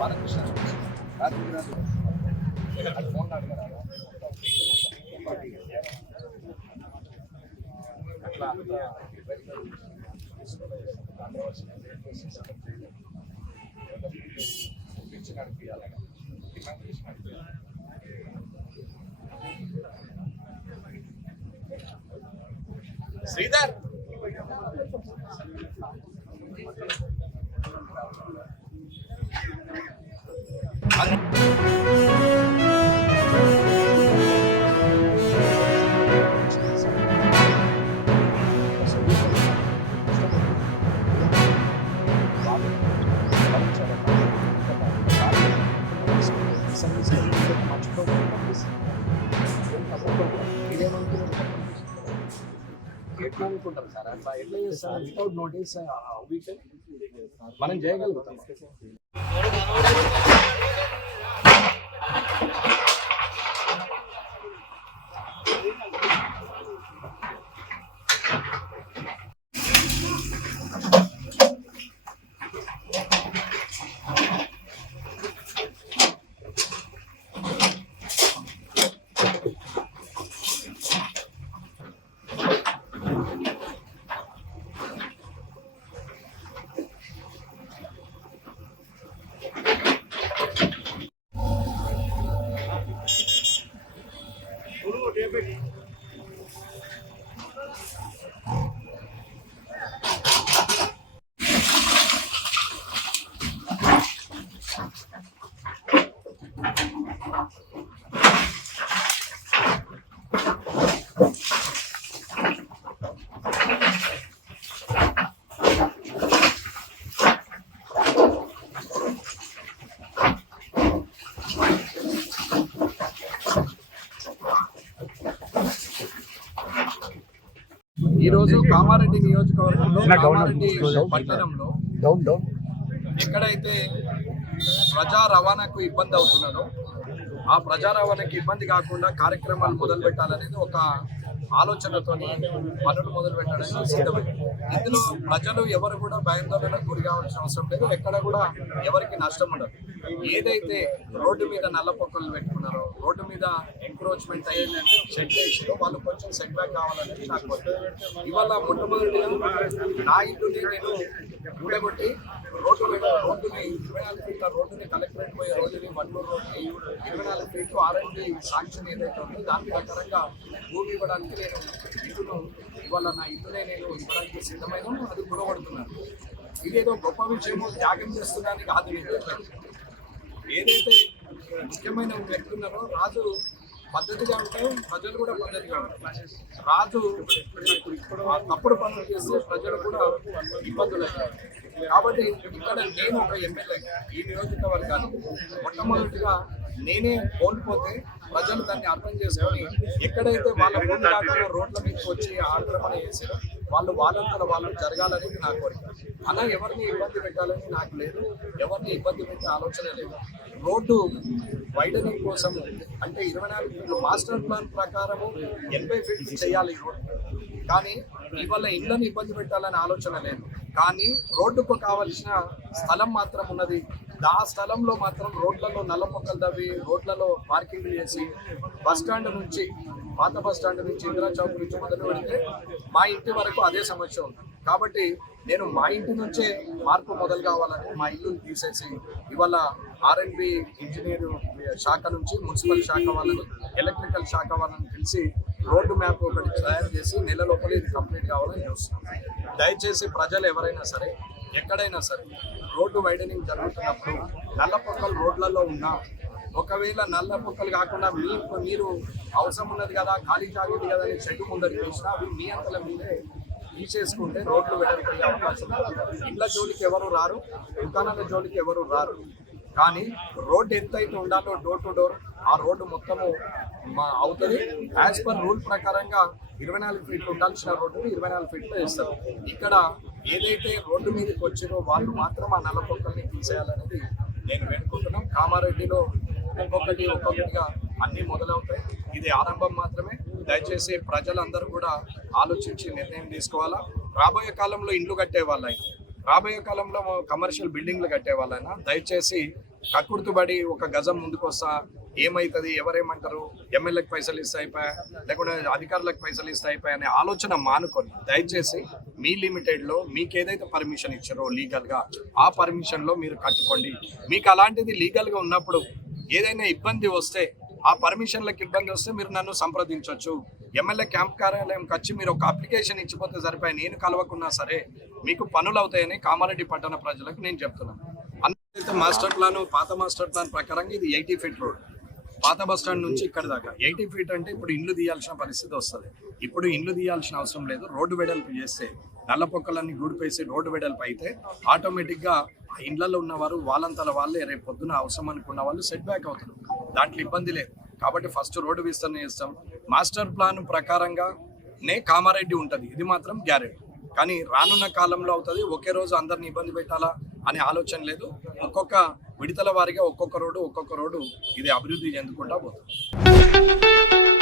Balakrishna phone అడిగారు అట్లా నడిపించాలి శ్రీధర్ ఎట్లా అనుకుంటాం సార్ అట్లా ఎట్లా చేస్తారు వితౌట్ నోటీస్ వీకెండ్ మనం చేయగలుగుతాం. ఈరోజు కామారెడ్డి నియోజకవర్గంలో కామారెడ్డి పట్టణంలో ఎక్కడైతే ప్రజా రవాణాకు ఇబ్బంది అవుతున్నదో ఆ ప్రజా రవాణాకి ఇబ్బంది కాకుండా కార్యక్రమాలు మొదలు పెట్టాలనేది ఒక ఆలోచనతో పనులు మొదలు పెట్టడానికి సిద్ధమైంది. ఇందులో ప్రజలు ఎవరు కూడా భయాందోళనకు గురి కావాల్సిన అవసరం లేదు. ఎక్కడ కూడా ఎవరికి నష్టం ఉండదు. ఏదైతే రోడ్డు మీద నల్ల పొక్కలు పెట్టుకున్నారో, రోడ్డు మీద ఎంక్రోచ్మెంట్ అయ్యిందంటే సెట్ చేసిందో వాళ్ళు కొంచెం సెట్ బ్యాక్ కావాలని నాకు ఇవాళ మొట్టమొదటిగా నా ఇంటిని నేను కూడగొట్టి రోడ్డుని 24 ఫీట్ల రోడ్డుని కలెక్టరేట్ పోయే రోడ్డుని వడ్లూరు రోడ్డుని 24 ఫీట్లు R&D శాంక్షన్ ఏదైతే ఉందో దాని ప్రకారంగా భూమి ఇవ్వడానికి నేను ఇల్లును ఇవాళ నా ఇల్లునే నేను ఇవ్వడానికి సిద్ధమైన అది కూడగొడుతున్నాను. ఇదేదో గొప్ప విషయమో త్యాగం చేస్తున్నానికి కాదు. ఏదైతే ముఖ్యమైన వ్యక్తి ఉన్నారో రాజు పద్ధతిగా ఉంటాయి, ప్రజలు కూడా పద్ధతిగా ఉంటారు. రాజు తప్పుడు పనులు చేస్తే ప్రజలు కూడా ఇబ్బందులు అవుతారు. కాబట్టి ఇక్కడ నేను ఒక ఎమ్మెల్యే ఈ నియోజకవర్గానికి మొట్టమొదటిగా నేనే కోల్పోతే ప్రజలు దాన్ని అర్థం చేసుకొని ఎక్కడైతే వాళ్ళ భూమి కాకుండా రోడ్ల మీదకి వచ్చి ఆక్రమణ చేసారో వాళ్ళంతా వాళ్ళు జరగాలనేది నా కోరిక. అలా ఎవరిని ఇబ్బంది పెట్టాలని నాకు లేదు, ఎవరిని ఇబ్బంది పెట్టే ఆలోచన లేదు. రోడ్డు వైడనింగ్ కోసం అంటే 24 ఫీట్లు మాస్టర్ ప్లాన్ ప్రకారము 80 ఫీట్లు చేయాలి ఈ రోడ్డు. కానీ ఇవాళ ఇళ్ళని ఇబ్బంది పెట్టాలని ఆలోచన లేదు. కానీ రోడ్డుకు కావలసిన స్థలం మాత్రం ఉన్నది. ఆ స్థలంలో మాత్రం రోడ్లలో నల్ల మొక్కలు తవ్వి రోడ్లలో పార్కింగ్ చేసి బస్టాండ్ నుంచి పాత బస్టాండ్ నుంచి ఇందిరా చౌక్ నుంచి మొదలు పెడితే మా ఇంటి వరకు అదే సమస్య ఉంది. కాబట్టి నేను మా ఇంటి నుంచే మార్పు మొదలు కావాలని మా ఇల్లుని తీసేసి ఇవాళ R&B ఇంజనీర్ శాఖ నుంచి మున్సిపల్ శాఖ వాళ్ళని ఎలక్ట్రికల్ శాఖ వాళ్ళని పిలిచి రోడ్డు మ్యాప్ ఒకటి తయారు చేసి నెల లోపల ఇది కంప్లీట్ కావాలని చూస్తున్నాం. దయచేసి ప్రజలు ఎవరైనా సరే ఎక్కడైనా సరే రోడ్డు వైడనింగ్ జరుగుతున్నప్పుడు నల్ల పొక్కలు రోడ్లలో ఉన్నా ఒకవేళ నల్ల పొక్కలు కాకుండా మీరు అవసరం ఉన్నది కదా ఖాళీ జాగ్రత్త కదా అని చెట్టు ముందర చూసినా అవి మీ అంతల మీదే తీసేసుకుంటే రోడ్లు వెడల్పోయే అవకాశం. ఇళ్ల జోలికి ఎవరు రారు, దుకాణాల జోలికి ఎవరు రారు. కానీ రోడ్డు ఎంతైతే ఉండాలో డోర్ టు డోర్ ఆ రోడ్డు మొత్తము అవుతుంది. యాజ్ పర్ రూల్ ప్రకారంగా 24 ఫీట్లు ఉండాల్సిన రోడ్డుని 24 ఫీట్లు వేస్తారు. ఇక్కడ ఏదైతే రోడ్డు మీదకి వచ్చినో వాళ్ళు మాత్రం ఆ నల్ల పొక్కల్ని తీసేయాలనేది నేను వేడుకుంటున్నాం. కామారెడ్డిలో ఒక్కొక్కటిగా అన్నీ మొదలవుతాయి. ఇది ఆరంభం మాత్రమే. దయచేసి ప్రజలందరూ కూడా ఆలోచించి నిర్ణయం తీసుకోవాలా. రాబోయే కాలంలో ఇండ్లు కట్టే వాళ్ళైనా రాబోయే కాలంలో కమర్షియల్ బిల్డింగ్లు కట్టే వాళ్ళైనా దయచేసి కక్కుర్తుబడి ఒక గజం ముందుకు వస్తా ఏమవుతుంది ఎవరేమంటారు ఎమ్మెల్యేకి పైసలు ఇస్తే అయిపోయా లేకుంటే అధికారులకు పైసలు ఇస్తే అయిపోయా అనే ఆలోచన మానుకొని దయచేసి మీ లిమిటెడ్లో మీకు ఏదైతే పర్మిషన్ ఇచ్చారో లీగల్గా ఆ పర్మిషన్లో మీరు కట్టుకోండి. మీకు అలాంటిది లీగల్గా ఉన్నప్పుడు ఏదైనా ఇబ్బంది వస్తే ఆ పర్మిషన్లకు ఇబ్బంది వస్తే మీరు నన్ను సంప్రదించవచ్చు. ఎమ్మెల్యే క్యాంప్ కార్యాలయంకి వచ్చి మీరు ఒక అప్లికేషన్ ఇచ్చిపోతే సరిపోయి నేను కలవకున్నా సరే మీకు పనులు అవుతాయని కామారెడ్డి పట్టణ ప్రజలకు నేను చెప్తున్నాను. అందరైతే మాస్టర్ ప్లాన్ పాత మాస్టర్ ప్లాన్ ప్రకారంగా ఇది 80 ఫీట్ రోడ్ పాత బస్ స్టాండ్ నుంచి ఇక్కడ దాకా 80 ఫీట్ అంటే ఇప్పుడు ఇండ్లు తీయాల్సిన పరిస్థితి వస్తుంది. ఇప్పుడు ఇండ్లు తీయాల్సిన అవసరం లేదు. రోడ్డు వెడల్పు చేస్తే నల్ల పొక్కలన్నీ గూడిపేసి రోడ్డు వెడల్పు అయితే ఆటోమేటిక్గా ఆ ఇండ్లలో ఉన్నవారు వాళ్ళంతల వాళ్ళే రేపు పొద్దున అవసరం అనుకున్న వాళ్ళు సెట్ బ్యాక్ అవుతారు. దాంట్లో ఇబ్బంది లేదు. కాబట్టి ఫస్ట్ రోడ్డు విస్తరణ చేస్తాం. మాస్టర్ ప్లాన్ ప్రకారంగానే కామారెడ్డి ఉంటుంది, ఇది మాత్రం గ్యారెంటీ. కానీ రానున్న కాలంలో అవుతుంది. ఒకే రోజు అందరిని ఇబ్బంది పెట్టాలా అనే ఆలోచన లేదు. ఒక్కొక్క విడతల వారిగా ఒక్కొక్క రోడ్డు ఇది అభివృద్ధి చెందుకుంటా పోతుంది.